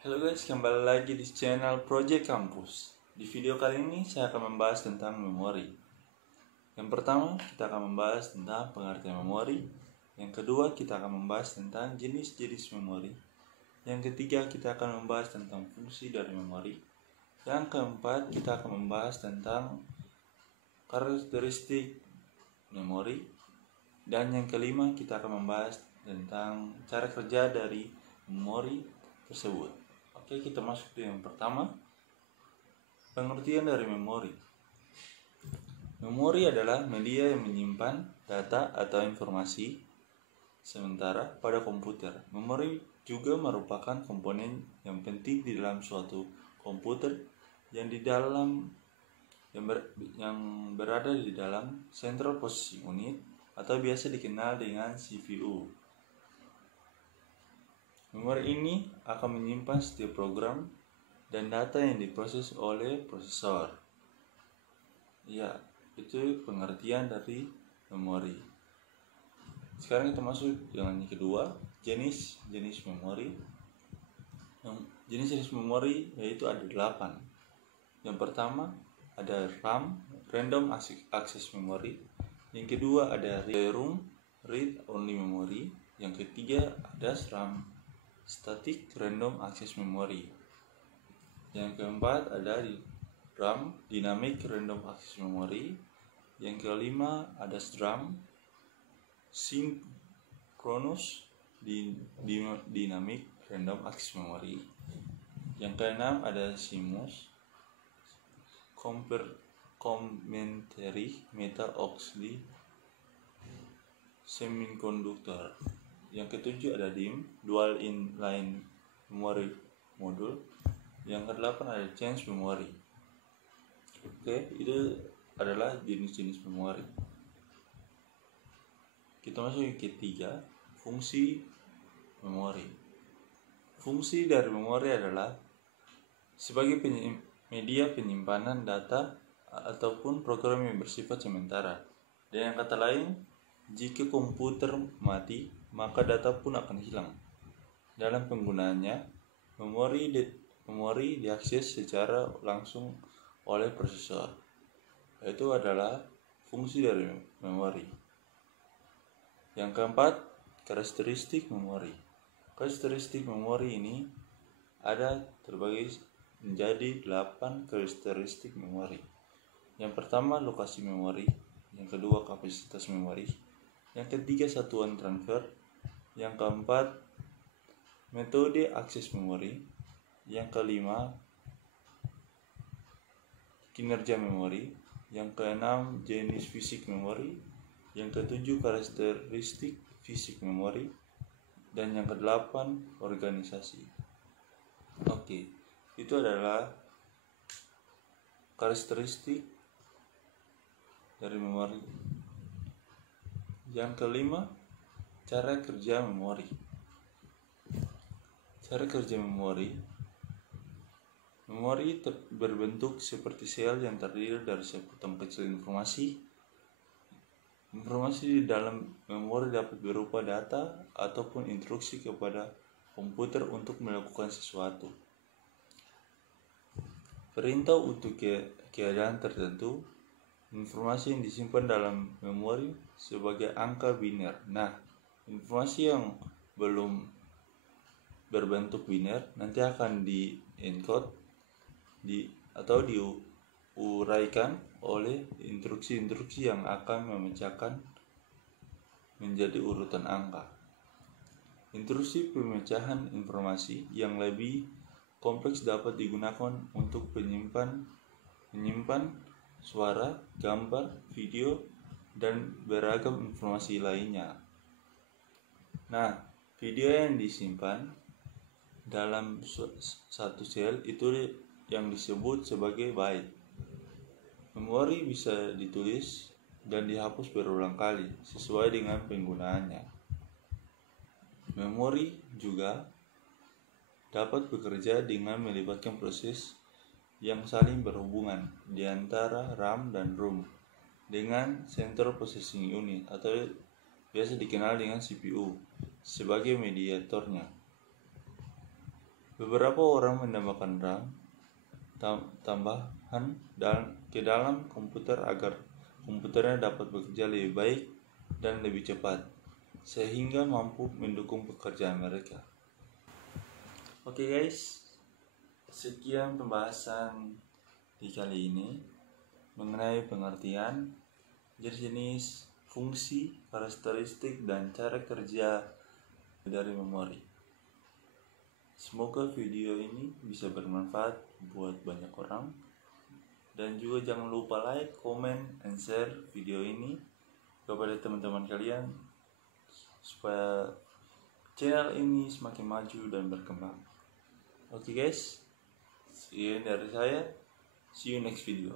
Halo guys, kembali lagi di channel Project Campus. Di video kali ini saya akan membahas tentang memori. Yang pertama, kita akan membahas tentang pengertian memori. Yang kedua, kita akan membahas tentang jenis-jenis memori. Yang ketiga, kita akan membahas tentang fungsi dari memori. Yang keempat, kita akan membahas tentang karakteristik memori. Dan yang kelima, kita akan membahas tentang cara kerja dari memori tersebut. Oke, kita masuk ke yang pertama. Pengertian dari memori. Memori adalah media yang menyimpan data atau informasi sementara pada komputer. Memori juga merupakan komponen yang penting di dalam suatu komputer yang berada di dalam Central Processing Unit atau biasa dikenal dengan CPU. Memori ini akan menyimpan setiap program dan data yang diproses oleh prosesor. Ya, itu pengertian dari memori. Sekarang kita masuk yang kedua, jenis-jenis memori. Jenis-jenis memori yaitu ada 8. Yang pertama ada RAM, Random Access Memory. Yang kedua ada ROM, Read Only Memory. Yang ketiga ada SRAM, Static Random Access Memory. Yang keempat ada RAM, Dynamic Random Access Memory. Yang kelima ada SRAM, Synchronous Dynamic Random Access Memory. Yang keenam ada CMOS, Complementary Metal Oxide Semiconductor. Yang ketujuh ada DIMM, Dual Inline Memory Module. Yang kedelapan ada Change Memory. Oke, itu adalah jenis-jenis memori. Kita masuk yang ketiga, fungsi memori. Fungsi dari memori adalah sebagai media penyimpanan data ataupun program yang bersifat sementara. Dengan kata lain, jika komputer mati, maka data pun akan hilang. Dalam penggunaannya, memori diakses secara langsung oleh prosesor. Itu adalah fungsi dari memori. Yang keempat, karakteristik memori. Karakteristik memori ini terbagi menjadi 8 karakteristik memori. Yang pertama, lokasi memori. Yang kedua, kapasitas memori. Yang ketiga, satuan transfer. Yang keempat, metode akses memori. Yang kelima, kinerja memori. Yang keenam, jenis fisik memori. Yang ketujuh, karakteristik fisik memori. Dan yang kedelapan, organisasi. Oke, itu adalah karakteristik dari memori. Yang kelima, cara kerja memori. Cara kerja memori berbentuk seperti sel yang terdiri dari sepotong kecil informasi. Informasi di dalam memori dapat berupa data ataupun instruksi kepada komputer untuk melakukan sesuatu. Perintah untuk keadaan tertentu. Informasi yang disimpan dalam memori sebagai angka biner. Nah, informasi yang belum berbentuk biner nanti akan di-encode atau diuraikan oleh instruksi-instruksi yang akan memecahkan menjadi urutan angka. Instruksi pemecahan informasi yang lebih kompleks dapat digunakan untuk menyimpan suara, gambar, video, dan beragam informasi lainnya. Nah, video yang disimpan dalam satu sel itu yang disebut sebagai byte. Memori bisa ditulis dan dihapus berulang kali sesuai dengan penggunaannya. Memori juga dapat bekerja dengan melibatkan proses yang saling berhubungan di antara RAM dan ROM dengan Central Processing Unit atau biasa dikenal dengan CPU sebagai mediatornya. Beberapa orang menambahkan RAM tambahan ke dalam komputer agar komputernya dapat bekerja lebih baik dan lebih cepat, sehingga mampu mendukung pekerjaan mereka. Oke guys, sekian pembahasan di kali ini mengenai pengertian, jenis, fungsi, karakteristik, dan cara kerja dari memori. Semoga video ini bisa bermanfaat buat banyak orang, dan juga jangan lupa like, comment, and share video ini kepada teman-teman kalian supaya channel ini semakin maju dan berkembang. Oke guys, sekian dari saya, see you next video.